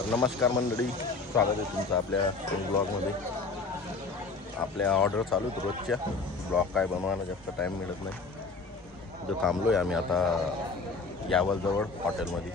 तर नमस्कार मंडळी, स्वागत आहे तुमचं आपल्या ब्लॉगमध्ये. आपल्या ऑर्डर चालू आहेत रोजच्या. ब्लॉग काय बनवायला जास्त टाईम मिळत नाही. तिथं थांबलो आहे आम्ही आता यावलजवळ हॉटेलमध्ये.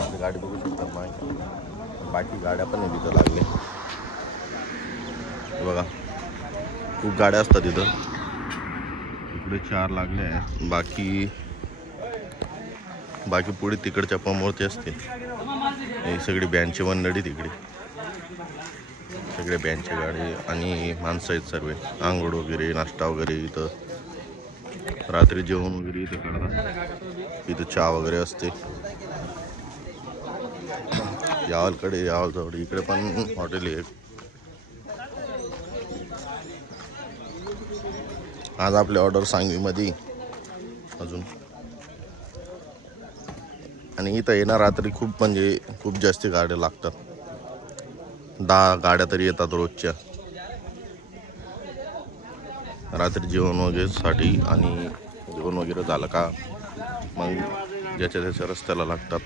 आपली गाडी बघू शकतात नाही, बाकी गाड्या पण आहे तिथं लागले बघा. खूप गाड्या असतात तिथं. इकडे 4 लागले आहेत, बाकी पुढे तिकडच्या पंपवरती असते. ही सगळी बँडची मंडळी तिकडे, सगळे बँडची गाडी आणि माणसं आहेत सर्व. आंघोळ वगैरे, नाश्ता वगैरे इथं, रात्री जेवण वगैरे इथं करतात. इथं चहा वगैरे असते. यावलजवळ इकडे पण हॉटेल आहे. आज आपली ऑर्डर सांगवीमध्ये अजून, आणि इथं येणार रात्री खूप जास्त गाड्या लागतात. 10 गाड्या तरी येतात रोजच्या रात्री जेवण वगैरे साठी. आणि जेवण वगैरे झालं का मग ज्याच्या त्याच्या रस्त्याला लागतात.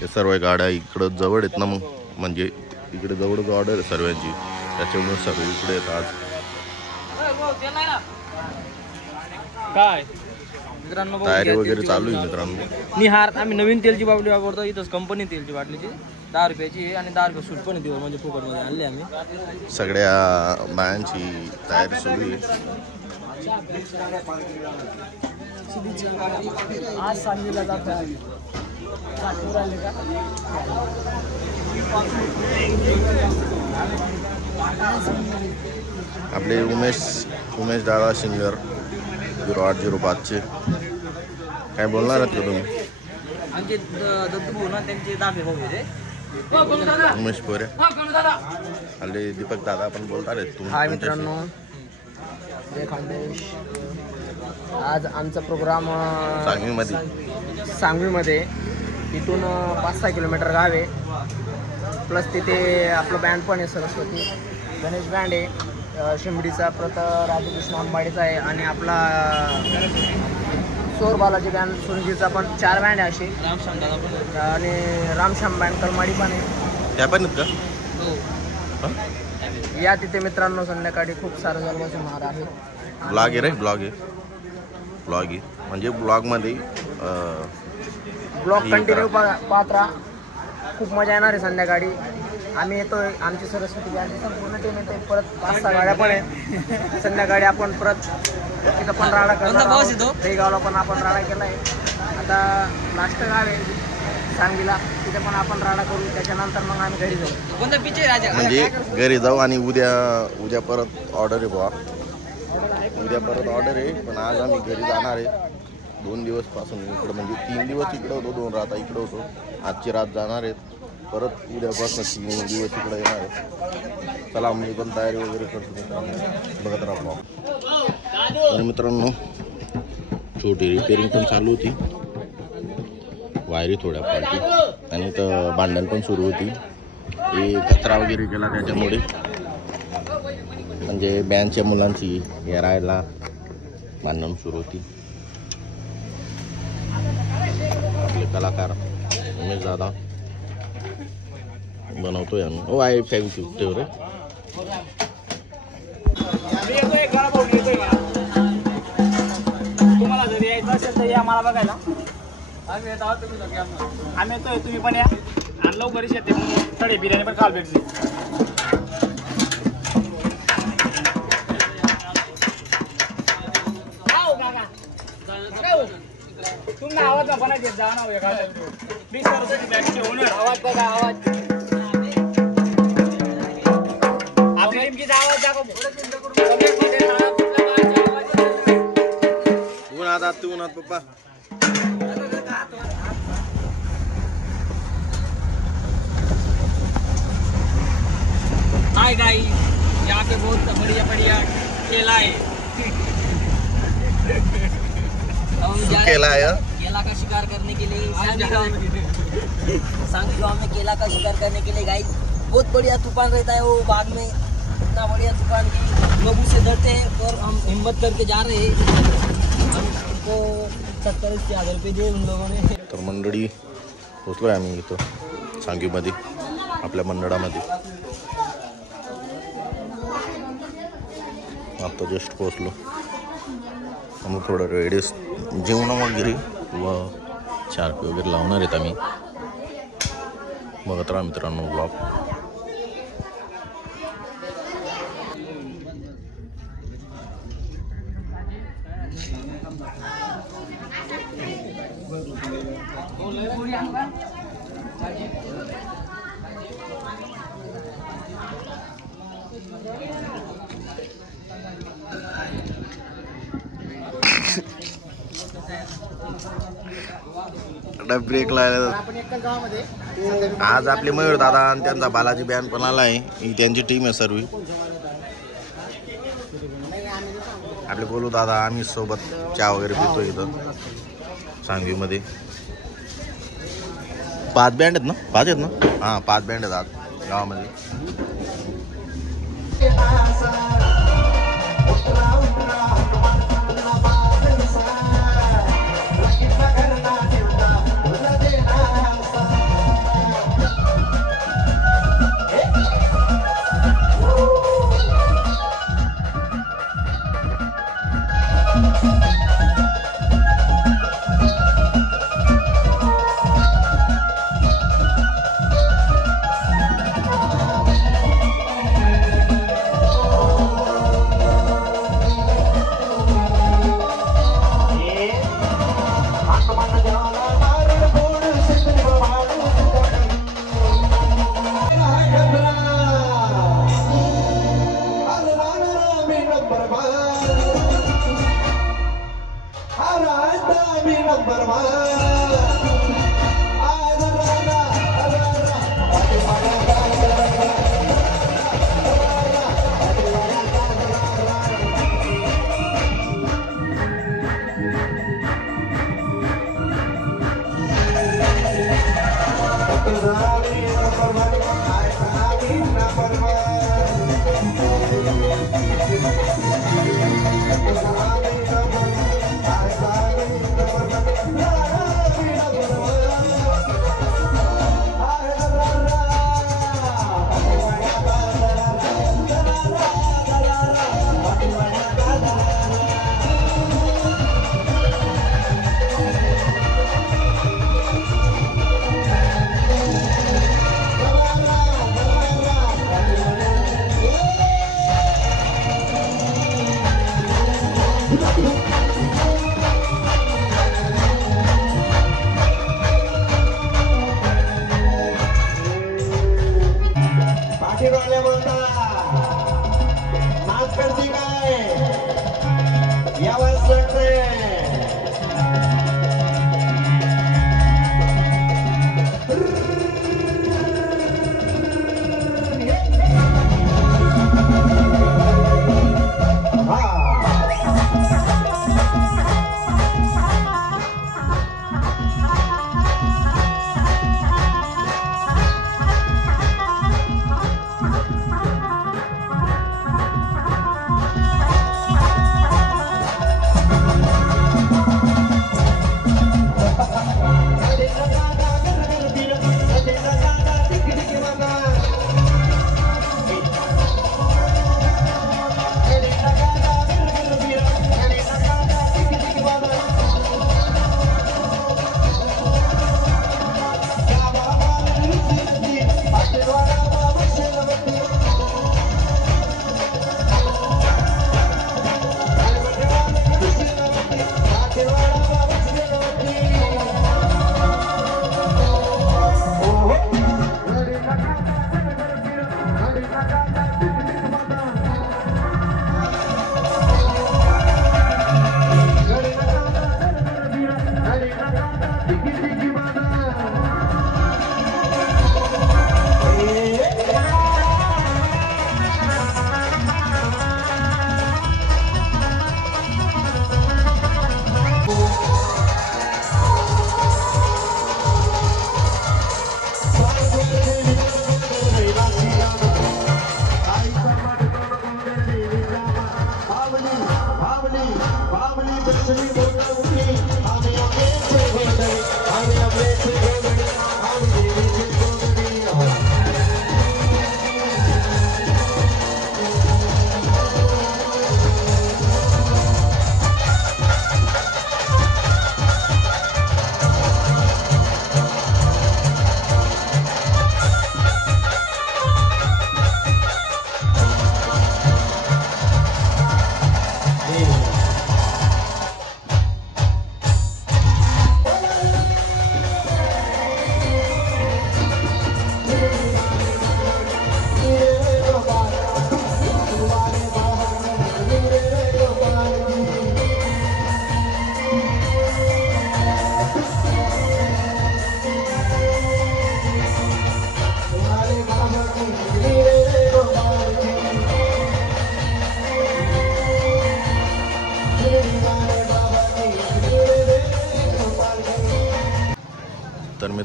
हे सर्व गाड्या इकडं जवळ आहेत ना, मग म्हणजे इकडे जवळच ऑर्डर आहे सर्वांची, त्याच्यामुळे सर्व इकडे येतात आज. काय मित्रांनो, तयारी वगैरे चालू आहे मित्रांनो. निहार आम्ही नवीन तेलची बाटली वापरतो. इथंच कंपनी तेलची बाटलीची 10 रुपयाची आहे आणि 10 रुपये सूट पण देऊ, म्हणजे फुकटमध्ये आणली आम्ही. सगळ्या बायांची तयारी सुरू आहे. आज सांगलीला जातो. आपले उमेश दादा सिंगर 0805चे काय बोलणार आहेत का तुम्ही? आमचे दत्तू भाऊ ना, त्यांचे दाबे भाऊ आहे. उमेश पोरे हल्ली दीपक दादा पण बोलतात आहेत. हाय मित्रांनो, जय खानदेश. आज आमचा प्रोग्राम सांगवीमध्ये इथून 5-6 किलोमीटर गाव आहे. प्लस तिथे आपलं बँड पण आहे, सरस्वती गणेश बँड आहे शिंबडीचा, परत राजकृष्ण आंबाडीचा आहे, आणि आपला सोर बालाजी बँड सुरजीचा पण 4 बँड आहे असे. आणि रामश्याम बँड कलमाडी पण आहे. त्या पण का या तिथे मित्रांनो, संध्याकाळी खूप सारं जल्लोष होणार आहे. ब्लॉग आहे रे, ब्लॉग आहे म्हणजे ब्लॉगमध्ये ब्लॉग कंटिन्यू पाहत राहा. खूप मजा येणार आहे संध्याकाळी. आम्ही येतोय, आमची सरस्वती बँड संपूर्ण टीम येते. परत 5-6 गाड्या पण आहे. संध्याकाळी आपण परत तिथं पण राडा करणार. बेगावला पण आपण राडा केला आहे. आता लास्ट गाव आहे सांगलीला, तिथे पण आपण राडा करू. त्याच्यानंतर मग आम्ही घरी जाऊ. म्हणजे घरी जाऊ. आणि उद्या परत ऑर्डर आहे बुवा. उद्या परत ऑर्डर आहे, पण आज आम्ही घरी जाणार आहे. 2 दिवसपासून इकडं, म्हणजे 3 दिवस इकडं होतो, 2 रात इकडं होतो. आजची रात जाणार आहेत. परत उद्यापासून 3 दिवस इकडे येणार आहे. चला, मी पण तयारी वगैरे करतो मित्रांनो, बघत राहा. तर मित्रांनो, छोटी रिपेअरिंग पण चालू होती, वायरी थोड्या पार्टी, आणि तर भांडण पण सुरू होती. हे कचरा वगैरे केला त्याच्यामुळे, म्हणजे बँडच्या मुलांची राहायला भांडण सुरू होती. आपले कलाकार उमेश दादा बनवतोय आम्ही. ओ आय थँक्यू ठेव रे. तुम्हाला जर यायचं असेल तर या मला बघायला. आम्ही येतोय, तुम्ही पण या. आणि लवकरच येते, थोडी बिर्याणी पण खाल भेटली. तुम्हाला आवाज आपण देत जा ना. 20 वर्षाची बॅगची ओनर. आवाज बघा, आवाज. आपल्या टीमचा आवाज दाखव. उन्हात पप्पा. हाय गाइस, यहाँ पे बहुत बढ़िया केला है. केला है केला का शिकार करने के लिए सांगली गाँव में केला का शिकार करने के लिए गाइस बहुत बढ़िया तूफान रहता है वो बाग में. इतना बढ़िया तूफान की लोग उससे डरते हैं, और हम हिम्मत करके जा रहे हैं. हमको 70,000 रुपये दिए उन लोगों ने. तर मंडळी पोचलोय आम्ही इथं सांगवीमध्ये. आपल्या मंडळामध्ये. आता जस्ट पोचलो मग थोडं रेडी जेवण वगैरे व चारपी वगैरे लावणार आहेत आम्ही. बघत राहा मित्रांनो ब्लॉग. ब्रेक लावला. आज आपले मयूर दादा आणि त्यांचा बालाजी बँड पण आला आहे. ही त्यांची टीम आहे सर्व. आपले बोलू दादा आम्ही सोबत चहा वगैरे पितो इथं सांगवीमध्ये. 5 बँड आहेत ना? 5 आहेत ना? हां 5 बँड आहेत आज गावामध्ये.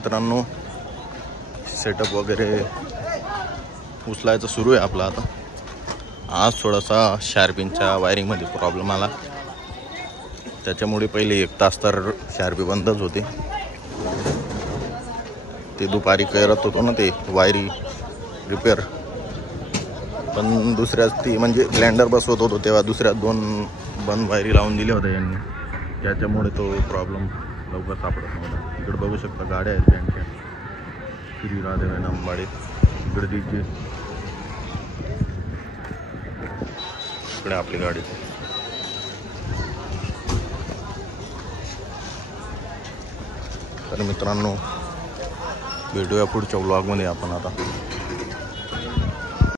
मित्रांनो सेटअप वगैरे उचलायचं सुरू आहे आपला आता. आज थोडासा शार्पिनच्या वायरिंगमध्ये प्रॉब्लेम आला, त्याच्यामुळे पहिले 1 तास तर शार्पी बंदच होते. ते दुपारी करत होतो ना ते वायरी रिपेअर, पण दुसऱ्याच ती म्हणजे ब्लेंडर बसवत होतो तेव्हा दुसऱ्या 2 बंद वायरी लावून दिल्या होत्या यांनी, त्याच्यामुळे तो प्रॉब्लेम लवकर सापडत नव्हता. इकडे बघू शकता गाड्या आहेत त्यांच्या, श्री राधेवन अंबाडे इकडे तिची, इकडे आपली गाडी. तर मित्रांनो भेटूया पुढच्या व्लॉगमध्ये आपण आता.